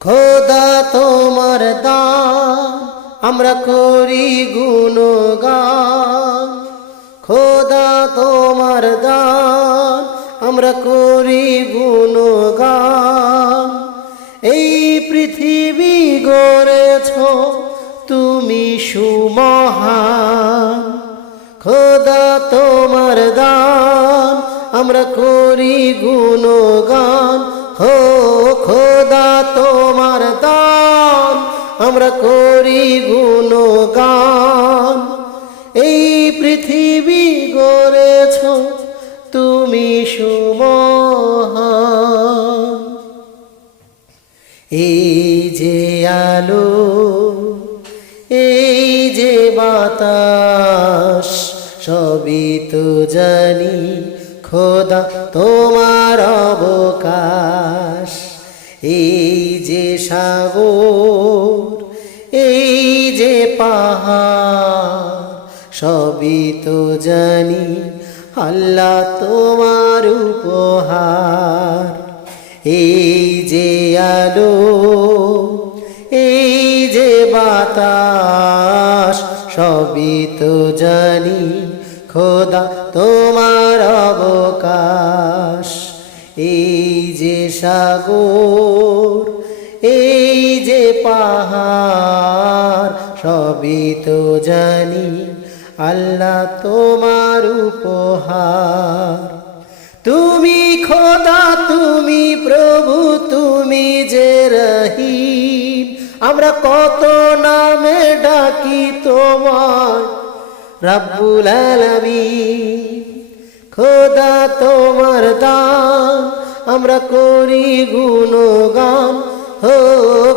খোদা তোমার দান আমরা করি গুণগান, খোদা তোমার দান আমরা করি গুণগান। এই পৃথিবী গড়েছ তুমি সুমহান, খোদা তোমার দান আমরা করি গুণগান। হো খোদা তোমার দান আমরা করি গুণগান। এই পৃথিবী গড়েছ তুমি সুমহান। এই যে আলো, এই যে বাতাস, সবই তো জানি খোদা তোমার অবকাশ। এই যে সাগর, এই যে পাহাড়, সবই তো জানি আল্লাহ তোমার উপহার। এই যে আলো, এই যে বাতাস, সবই তো জানি খোদা তোমার অবকাশ। এই যে সাগর, এই যে পাহাড়, সবই তো জানি আল্লাহ তোমার উপহার। তুমি খোদা, তুমি প্রভু, তুমি যে রহিম, আমরা কত নামে ডাকি তোমায় রব্বুল আলামিন। খোদা তোমার দান আমরা করি গুণগান, হো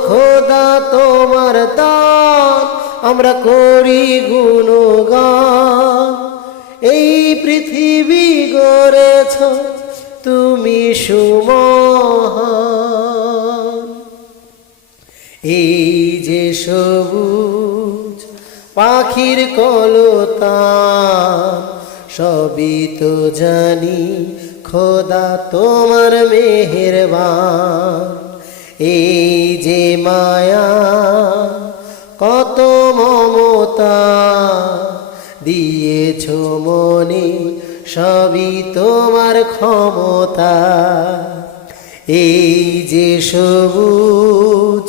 খোদা তোমার দান আমরা করি গুণগান। এই পৃথিবী গড়েছ তুমি সুমহান। এই যে সবুজ পাখির কলতান, সবই তো জানি খোদা তোমার মেহেরবান। এই যে মায়া, কত মমতা দিয়েছ মনে, সবই তোমার ক্ষমতা। এই যে সবুজ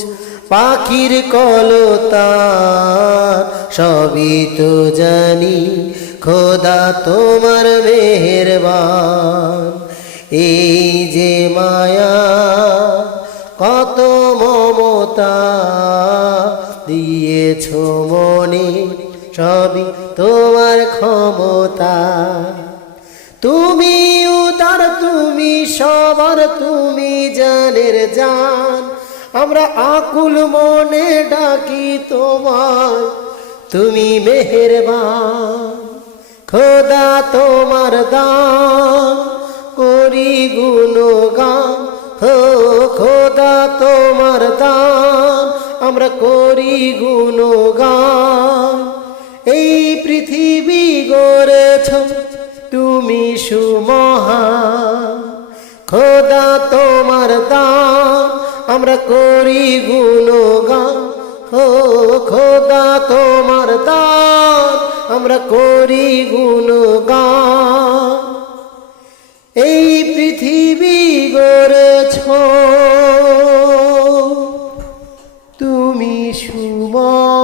পাখির কলতান, সবই তো জানি খোদা তোমার মেহেরবান। এই যে মায়া, কত মমতা দিয়েছ মনে, সবই তোমার ক্ষমতা। তুমি উদার, তুমি সবার, তুমি জানের জান, আমরা আকুল মনে ডাকি তোমায়, তুমি মেহেরবান। খোদা তোমার দান করি গুণগান, হো খোদা তোমার দান আমরা করি গুণগান। এই পৃথিবী গড়েছ তুমি সুমহান, খোদা তোমার দান আমরা করি গুণগান। হো খোদা তোমার দান আমরা করি গুণগান। এই পৃথিবী গড়েছ তুমি সুমহান।